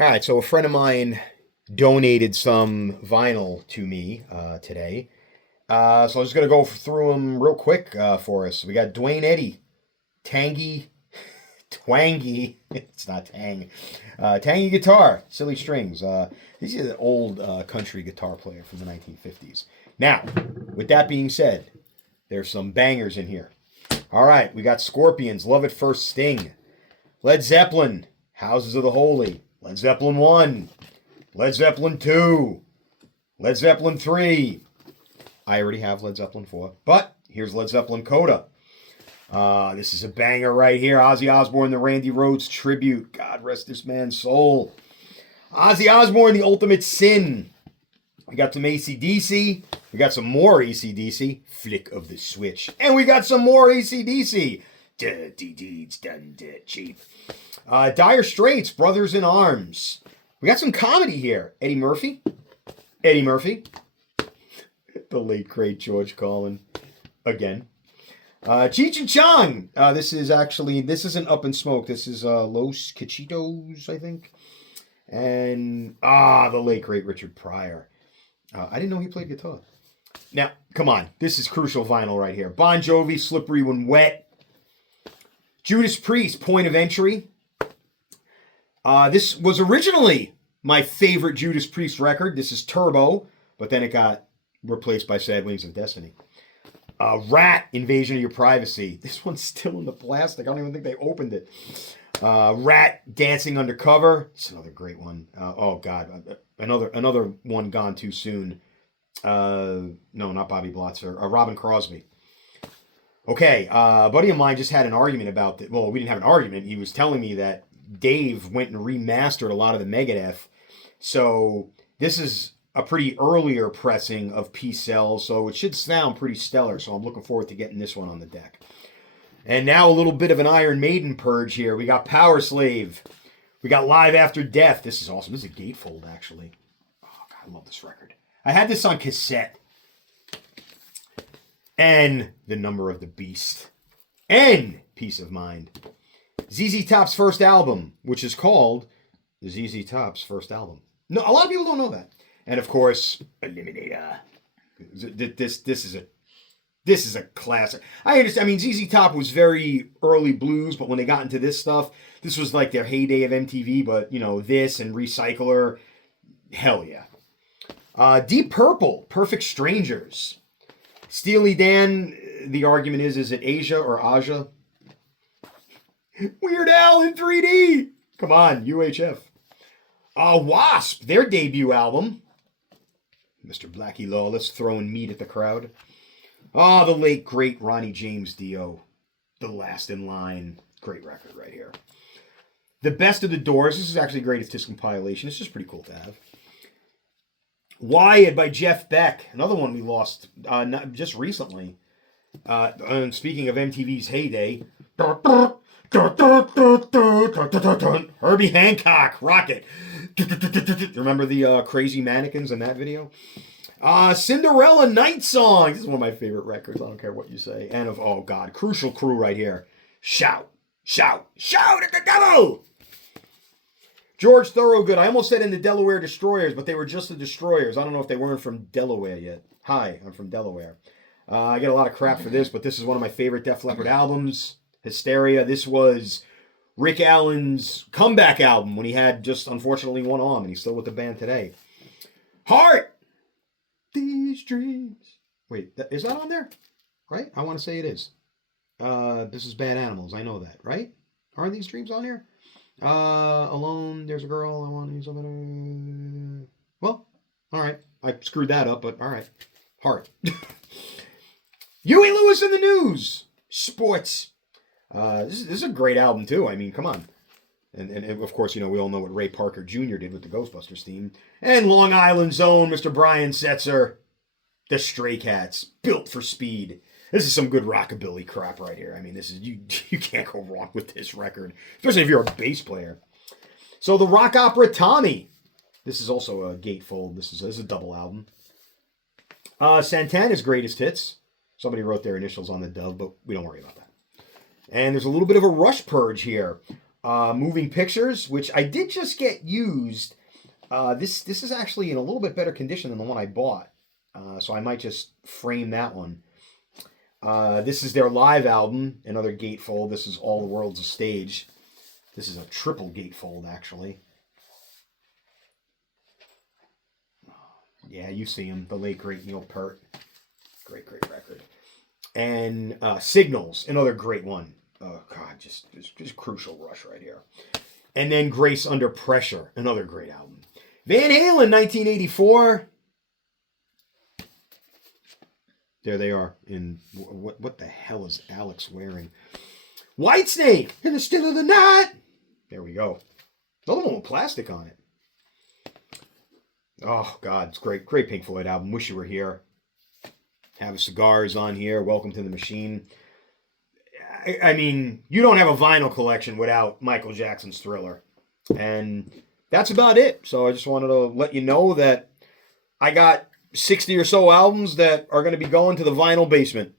All right, so a friend of mine donated some vinyl to me today. So I'm just going to go through them real quick for us. We got Dwayne Eddy, Tangy, Twangy, it's not Tang, Tangy guitar, silly strings. This is an old country guitar player from the 1950s. Now, with that being said, there's some bangers in here. All right, we got Scorpions, Love at First Sting, Led Zeppelin, Houses of the Holy, Led Zeppelin 1, Led Zeppelin 2, Led Zeppelin 3. I already have Led Zeppelin 4, but here's Led Zeppelin Coda. This is a banger right here. Ozzy Osbourne, the Randy Rhoads tribute. God rest this man's soul. Ozzy Osbourne, The Ultimate Sin. We got some AC/DC. We got some more AC/DC. Flick of the Switch. And we got some more AC/DC. Dirty Deeds Done Dirt Cheap. Dire Straits, Brothers in Arms. We got some comedy here. Eddie Murphy. Eddie Murphy. The late, great George Carlin. Again. Cheech and Chong. This isn't Up in Smoke. This is Los Cachitos, I think. And, the late, great Richard Pryor. I didn't know he played guitar. Now, come on. This is crucial vinyl right here. Bon Jovi, Slippery When Wet. Judas Priest, Point of Entry. This was originally my favorite Judas Priest record. This is Turbo, but then it got replaced by Sad Wings of Destiny. Rat, Invasion of Your Privacy. This one's still in the plastic. I don't even think they opened it. Rat, Dancing Undercover. It's another great one. Oh, God. Another one gone too soon. No, not Bobby Blotzer. Robin Crosby. Okay, a buddy of mine just had an argument about that. Well, we didn't have an argument. He was telling me that Dave went and remastered a lot of the Megadeth. So this is a pretty earlier pressing of Peace Cells, so it should sound pretty stellar. So I'm looking forward to getting this one on the deck. And now a little bit of an Iron Maiden purge here. We got Power Slave. We got Live After Death. This is awesome. This is a gatefold, actually. Oh, God, I love this record. I had this on cassette. And The Number of the Beast. And Peace of Mind. ZZ Top's first album, which is called ZZ Top's first album. No, a lot of people don't know that. And of course, Eliminator. This is a classic. I understand. I mean, ZZ Top was very early blues, but when they got into this stuff, this was like their heyday of MTV. But you know, this and Recycler, hell yeah. Deep Purple, Perfect Strangers. Steely Dan. The argument is it Asia or Aja? Weird Al in 3D. Come on, UHF. Wasp, their debut album. Mr. Blackie Lawless throwing meat at the crowd. The late, great Ronnie James Dio. The Last in Line. Great record right here. The Best of the Doors. This is actually greatest disc compilation. It's just pretty cool to have. Wyatt by Jeff Beck. Another one we lost just recently. And speaking of MTV's heyday. Herbie Hancock, Rocket. Remember the crazy mannequins in that video? Cinderella Night Song. This is one of my favorite records. I don't care what you say. And oh God, Crucial Crew right here. Shout, shout, shout at the devil. George Thorogood. I almost said in the Delaware Destroyers, but they were just the Destroyers. I don't know if they weren't from Delaware yet. Hi, I'm from Delaware. I get a lot of crap for this, but this is one of my favorite Def Leppard albums. Hysteria. This was Rick Allen's comeback album when he had just unfortunately one arm, and he's still with the band today. Heart. These dreams. Wait, is that on there? Right? I want to say it is. This is Bad Animals. I know that, right? Are these dreams on here? Alone, There's a Girl, I Want to Use Something. Well, all right. I screwed that up, but all right. Heart. Huey Lewis in the News. Sports. This is a great album, too. I mean, come on. And of course, you know, we all know what Ray Parker Jr. did with the Ghostbusters theme. And Long Island's own Mr. Brian Setzer. The Stray Cats. Built for Speed. This is some good rockabilly crap right here. I mean, this is you can't go wrong with this record, especially if you're a bass player. So the rock opera Tommy. This is also a gatefold. This is a double album. Santana's Greatest Hits. Somebody wrote their initials on the dove, but we don't worry about that. And there's a little bit of a Rush purge here. Moving Pictures, which I did just get used. This is actually in a little bit better condition than the one I bought. So I might just frame that one. This is their live album, another gatefold. This is All the World's a Stage. This is a triple gatefold, actually. Yeah, you see him, the late, great Neil Peart. Great record. And Signals, another great one. Oh, God, just crucial Rush right here. And then Grace Under Pressure, another great album. Van Halen, 1984. There they are. In what the hell is Alex wearing? Whitesnake, In the Still of the Night. There we go. Another one with plastic on it. Oh, God, it's great. Great Pink Floyd album. Wish You Were Here. Have a Cigars on here. Welcome to the Machine. I mean, you don't have a vinyl collection without Michael Jackson's Thriller. And that's about it. So I just wanted to let you know that I got 60 or so albums that are going to be going to the vinyl basement.